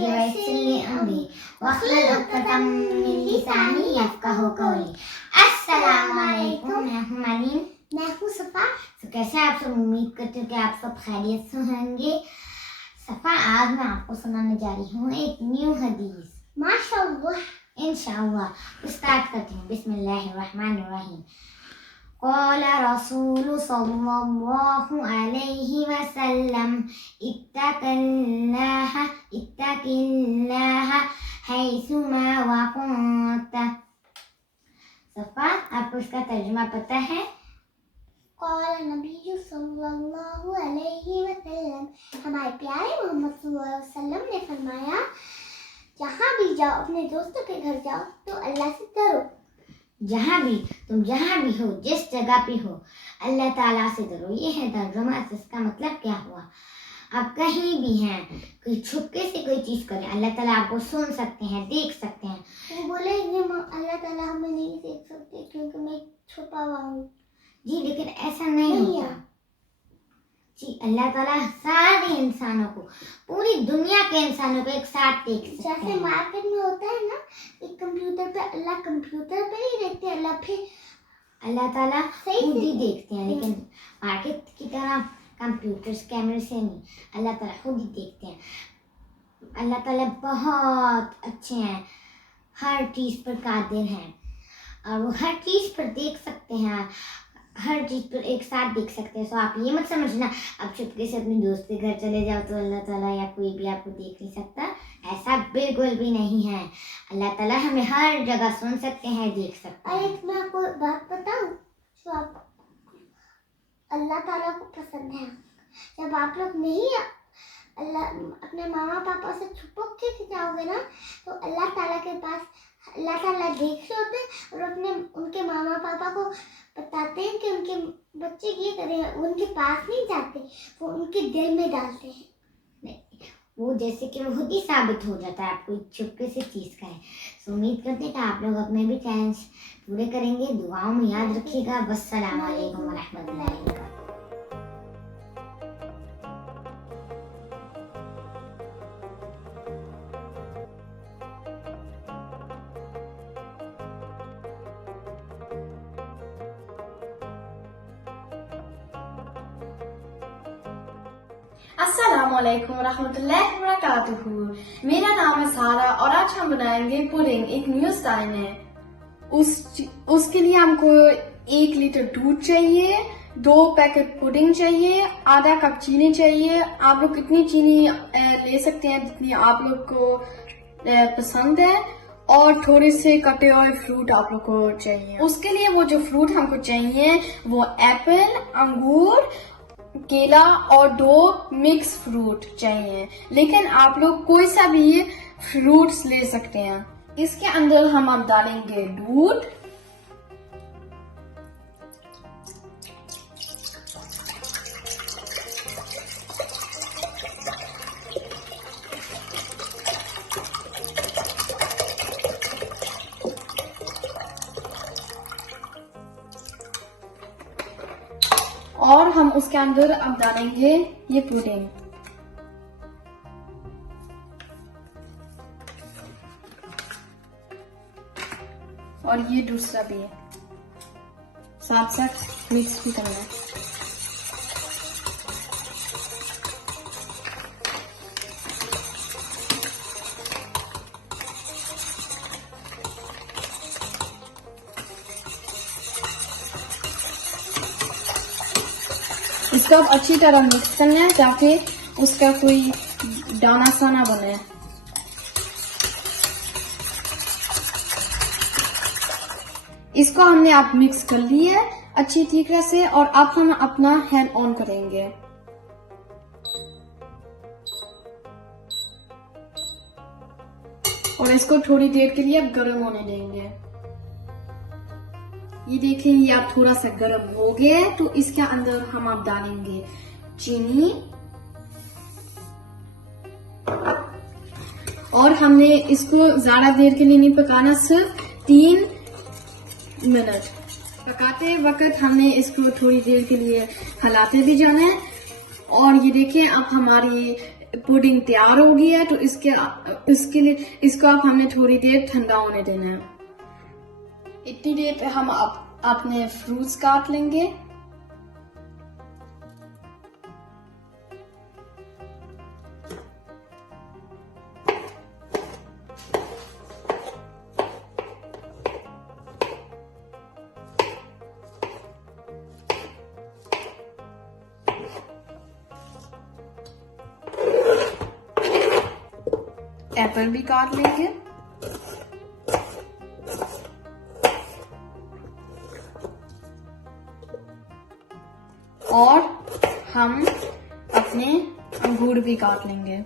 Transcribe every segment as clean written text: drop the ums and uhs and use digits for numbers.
वयस्सिर ली अमरी वहलुल उक़दतम मिन लिसानी यफ़क़हू क़ौली। अस्सलामु अलैकुम, मैं हूँ मरीम। मैं हूँ सफ़ा। तो कैसे आप सब? उम्मीद करती हूँ कि आप सब खैरियत से होंगे। सफ़ा, आज मैं आपको सुनाने जा रही हूँ एक न्यू हदीस। माशाअल्लाह। इंशाअल्लाह स्टार्ट करते हैं। बिस्मिल्लाहिर्रहमानिर्रहीम। क़ाल रसूलु सल्लल्लाहु अलैहि वसल्लम इत्तक़िल्लाह हैसुमा वकुन्त। सफ़ा, आपको इसका तर्जुमा पता है? क़ाल नबी सल्लल्लाहु अलैहि वसल्लम, हमारे प्यारे मोहम्मद सल्लल्लाहु अलैहि वसल्लम ने फरमाया, जहाँ भी जाओ, अपने दोस्तों के घर जाओ तो अल्लाह से डरो। तुम जहाँ भी हो, जिस जगह पे हो, अल्लाह ताला से डरो। ये है तर्जुमा। इसका मतलब क्या हुआ? आप कहीं भी हैं, कोई छुपके से कोई चीज करें, अल्लाह ताला आपको सुन सकते हैं, देख सकते हैं। वो बोलेंगे अल्लाह ताला हमें नहीं देख सकते क्योंकि मैं छुपा हुआ हूँ। जी, लेकिन ऐसा नहीं होता जी। अल्लाह ताला सारे इंसानों को, पूरी दुनिया के इंसानों को एक साथ देख सकते हैं। जैसे मार्केट में होता है ना, एक कंप्यूटर पे अल्लाह कंप्यूटर पे ही देखते हैं, अल्लाह ताला खुद ही देखते हैं, लेकिन मार्केट की तरह कंप्यूटर्स कैमरे से नहीं, अल्लाह ताला खुद ही देखते हैं। अल्लाह ताला बहुत अच्छे हैं, हर चीज़ पर कादिर हैं और वो हर चीज़ पर देख सकते हैं, हर चीज़ पर एक साथ देख सकते हैं। सो आप ये मत समझना आप चुपके से अपने दोस्त के घर चले जाओ तो अल्लाह ताला या कोई भी आपको देख नहीं सकता। ऐसा बिल्कुल भी नहीं है। अल्लाह ताला हमें हर जगह सुन सकते हैं, देख सकते हैं। और मैं आपको बात बताऊं जो आप अल्लाह ताला को पसंद है। जब आप लोग नहीं अपने मामा पापा से छुपक के जाओगे ना, तो अल्लाह ताला के पास अल्लाह ताला देख रहे होते हैं और उनके मामा पापा को बताते हैं कि उनके बच्चे ये करें। उनके पास नहीं जाते, वो उनके दिल में डालते हैं। नहीं, वो जैसे कि वो खुद ही साबित हो जाता है, आप कोई छुपके से चीज़ करें। सो उम्मीद करते हैं कि आप लोग अपने भी चैलेंज पूरे करेंगे। दुआओं में याद रखिएगा। वस्सलाम वालेकुम रहमतुल्लाहि व बरकातहू। अस्सलामुअलैकुम रहमतुल्लाहि व बरकातुहू। मेरा नाम है सारा और आज हम बनाएंगे पुडिंग, एक न्यू स्टाइल है। उसके लिए हमको 1 लीटर दूध चाहिए, 2 पैकेट पुडिंग चाहिए, आधा कप चीनी चाहिए। आप लोग कितनी चीनी ले सकते हैं जितनी आप लोग को पसंद है, और थोड़े से कटे हुए फ्रूट आप लोग को चाहिए। उसके लिए वो जो फ्रूट हमको चाहिए वो एप्पल, अंगूर, केला और 2 मिक्स फ्रूट चाहिए, लेकिन आप लोग कोई सा भी फ्रूट्स ले सकते हैं। इसके अंदर हम अब डालेंगे दूध, और हम उसके अंदर अब डालेंगे ये पुडिंग। और ये दूसरा भी है, साथ साथ मिक्स भी करना है। इसको अब अच्छी तरह मिक्स करना है ताकि उसका कोई दाना सा ना बने। इसको हमने अब मिक्स कर लिया है अच्छी तरीके से, और अब हम अपना हैंड ऑन करेंगे। और इसको थोड़ी देर के लिए अब गर्म होने देंगे। ये देखें, ये अब थोड़ा सा गर्म हो गया है, तो इसके अंदर हम अब डालेंगे चीनी, और हमने इसको ज्यादा देर के लिए नहीं पकाना, सिर्फ 3 मिनट। पकाते वक्त हमने इसको थोड़ी देर के लिए हिलाते भी जाना है। और ये देखें, अब हमारी पुडिंग तैयार हो गई है, तो इसके लिए इसको अब हमने थोड़ी देर ठंडा होने देना है। इतनी देर पे हम अपने फ्रूट्स काट लेंगे। एप्पल भी काट लेंगे। और हम अपने अंगूर भी काट लेंगे।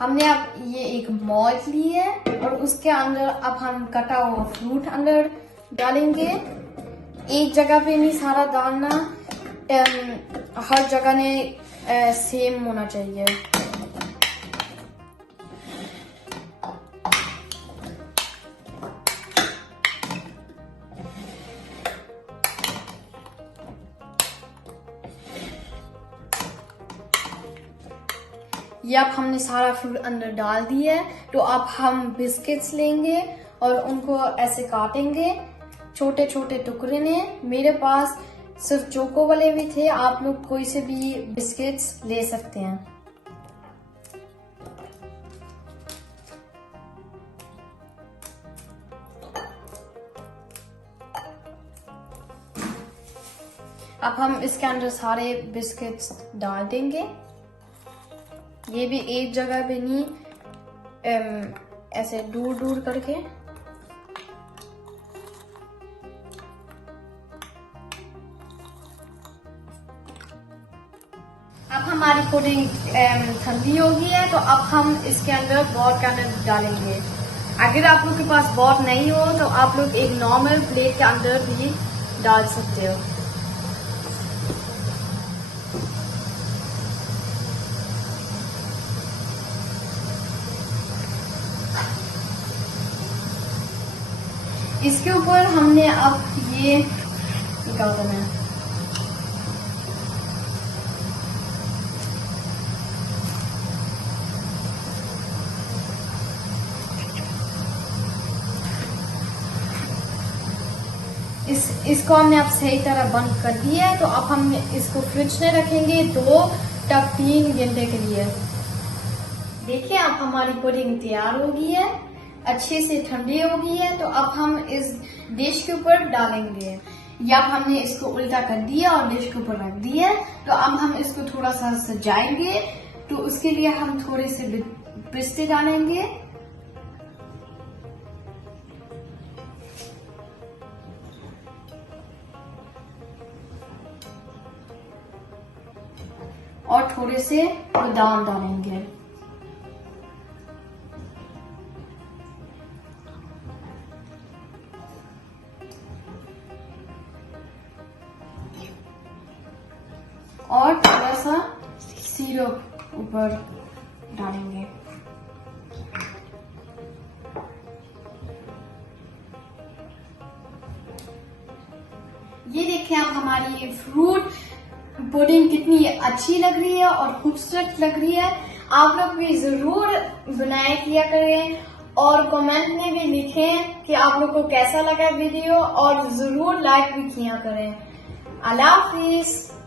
हमने अब ये एक मोल्ड ली है और उसके अंदर अब हम कटा हुआ फ्रूट अंदर डालेंगे। एक जगह पे नहीं सारा डालना, हर जगह ने सेम होना चाहिए। ये अब हमने सारा फ्रूट अंदर डाल दिया है, तो अब हम बिस्किट्स लेंगे और उनको ऐसे काटेंगे छोटे छोटे टुकड़े में। मेरे पास सिर्फ चोको वाले भी थे, आप लोग कोई से भी बिस्किट्स ले सकते हैं। अब हम इसके अंदर सारे बिस्किट्स डाल देंगे। ये भी एक जगह पे नहीं, ऐसे दूर दूर करके। अब हमारी पुडिंग ठंडी हो गई है, तो अब हम इसके अंदर बॉट के अंदर डालेंगे। अगर आप लोग के पास बॉट नहीं हो तो आप लोग एक नॉर्मल प्लेट के अंदर भी डाल सकते हो। इसके ऊपर हमने अब ये क्या करना है, इसको हमने अब सही तरह बंद कर दिया है। तो अब हम इसको फ्रिज में रखेंगे 2 तक 3 घंटे के लिए। देखिए अब हमारी पुडिंग तैयार हो गई है, अच्छे से ठंडी हो गई है। तो अब हम इस डिश के ऊपर डालेंगे। या हमने इसको उल्टा कर दिया और डिश के ऊपर रख दिया। तो अब हम इसको थोड़ा सा सजाएंगे, तो उसके लिए हम थोड़े से पिस्ते डालेंगे। और थोड़े से बादाम डालेंगे। और थोड़ा सा सिरप ऊपर डालेंगे। ये देखें आप हमारी फ्रूट पुडिंग कितनी अच्छी लग रही है और खूबसूरत लग रही है। आप लोग भी जरूर बनाया किया करें और कमेंट में भी लिखें कि आप लोग को कैसा लगा वीडियो, और जरूर लाइक भी किया करें। अल्लाह हाफिज।